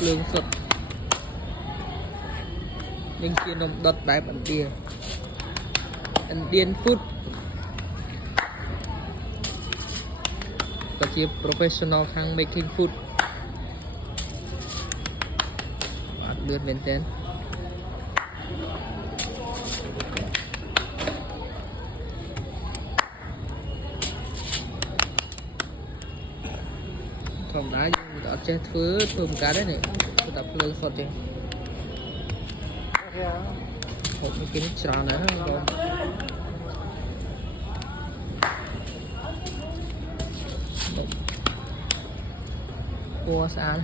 lương sụt nhưng khi nó đợt đại bản địa Indian food và chia professional hàng making food và lượt lên tên phòng đá nhưng đã chết thứ thơm cá đấy này tập lương sọt chứ một cái trà nữa không cua sao